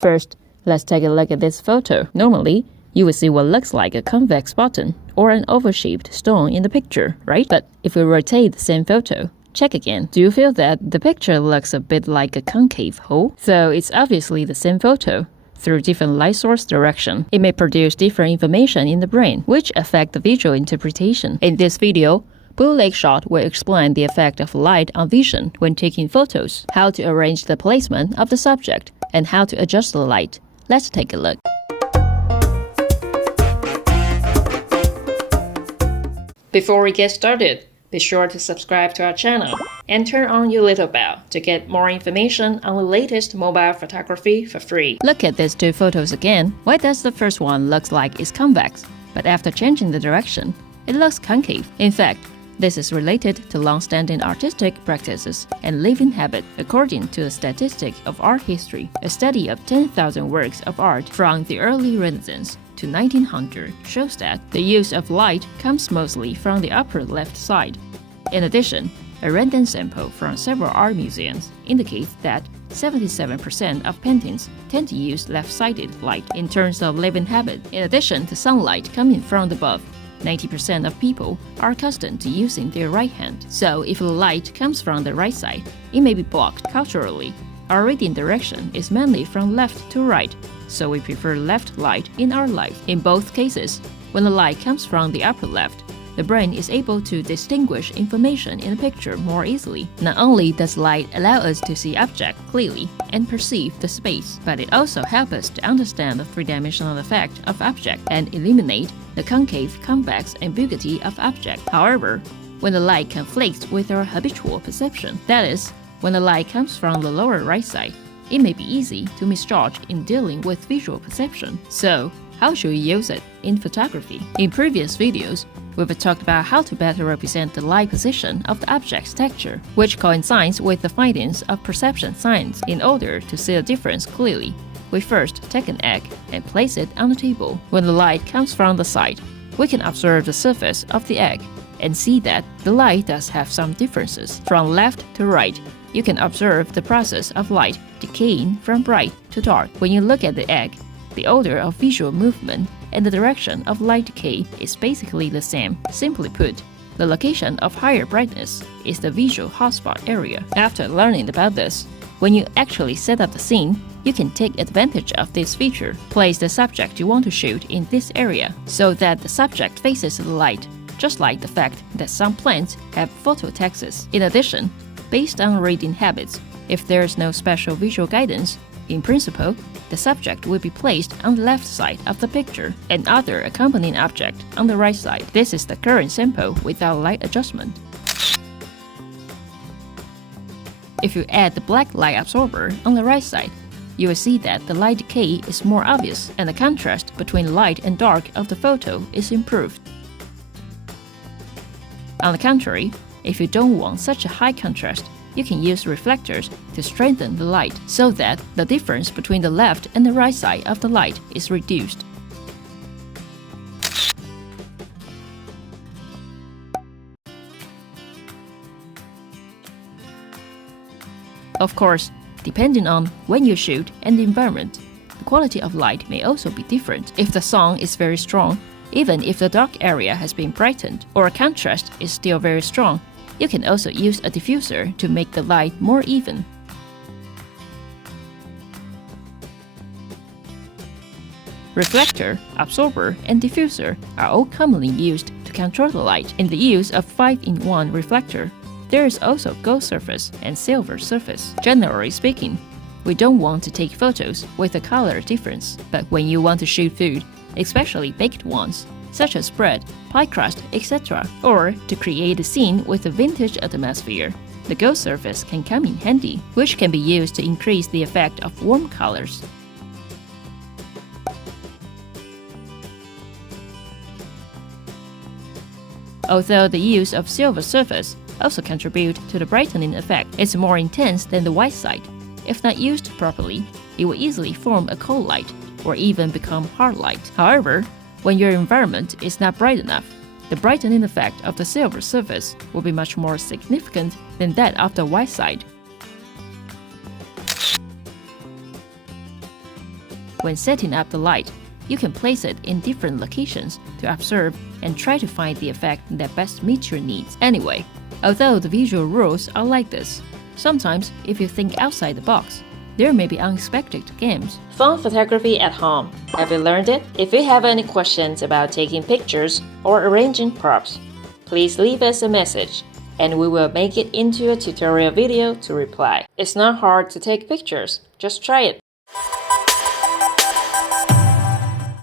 First, let's take a look at this photo. Normally, you will see what looks like a convex button or an oval-shaped stone in the picture, right? But if we rotate the same photo, check again. Do you feel that the picture looks a bit like a concave hole? So it's obviously the same photo. Through different light source direction, it may produce different information in the brain, which affect the visual interpretation. In this video, Blue Lake Shot will explain the effect of light on vision when taking photos, how to arrange the placement of the subject, and how to adjust the light. Let's take a look. Before we get started, be sure to subscribe to our channel and turn on your little bell to get more information on the latest mobile photography for free. Look at these two photos again. Why does the first one look like it's convex, but after changing the direction, it looks concave? In fact, this is related to long-standing artistic practices and living habit. According to the Statistic of Art History, a study of 10,000 works of art from the early Renaissance to 1900 shows that the use of light comes mostly from the upper left side. In addition, a random sample from several art museums indicates that 77% of paintings tend to use left-sided light in terms of living habit. In addition to sunlight coming from above, 90% of people are accustomed to using their right hand. So if the light comes from the right side, it may be blocked culturally. Our reading direction is mainly from left to right, so we prefer left light in our life. In both cases, when the light comes from the upper left, the brain is able to distinguish information in a picture more easily. Not only does light allow us to see objects clearly and perceive the space, but it also helps us to understand the three-dimensional effect of object and eliminate the concave, convex ambiguity of object. However, when the light conflicts with our habitual perception, that is, when the light comes from the lower right side, it may be easy to misjudge in dealing with visual perception. So, how should we use it in photography? In previous videos, we've talked about how to better represent the light position of the object's texture, which coincides with the findings of perception science. In order to see the difference clearly, we first take an egg and place it on the table. When the light comes from the side, we can observe the surface of the egg and see that the light does have some differences. From left to right, you can observe the process of light decaying from bright to dark. When you look at the egg, the order of visual movement and the direction of light decay is basically the same. Simply put, the location of higher brightness is the visual hotspot area. After learning about this, when you actually set up the scene, you can take advantage of this feature. Place the subject you want to shoot in this area so that the subject faces the light, just like the fact that some plants have phototaxis. In addition, based on reading habits, if there is no special visual guidance, in principle, the subject will be placed on the left side of the picture and other accompanying object on the right side. This is the current sample without light adjustment. If you add the black light absorber on the right side, you will see that the light decay is more obvious and the contrast between light and dark of the photo is improved. On the contrary, if you don't want such a high contrast, you can use reflectors to strengthen the light so that the difference between the left and the right side of the light is reduced. Of course, depending on when you shoot and the environment, the quality of light may also be different. If the sun is very strong, even if the dark area has been brightened, or contrast is still very strong, you can also use a diffuser to make the light more even. Reflector, absorber, and diffuser are all commonly used to control the light. In the use of 5-in-1 reflector, there is also gold surface and silver surface. Generally speaking, we don't want to take photos with a color difference, but when you want to shoot food, especially baked ones, such as bread, pie crust, etc., or to create a scene with a vintage atmosphere, the gold surface can come in handy, which can be used to increase the effect of warm colors. Although the use of silver surface also contributes to the brightening effect, it's more intense than the white side. If not used properly, it will easily form a cold light or even become hard light. However, when your environment is not bright enough, the brightening effect of the silver surface will be much more significant than that of the white side. When setting up the light, you can place it in different locations to observe and try to find the effect that best meets your needs. Anyway, although the visual rules are like this, sometimes if you think outside the box, there may be unexpected games. Phone photography at home. Have you learned it? If you have any questions about taking pictures or arranging props, please leave us a message and we will make it into a tutorial video to reply. It's not hard to take pictures, just try it.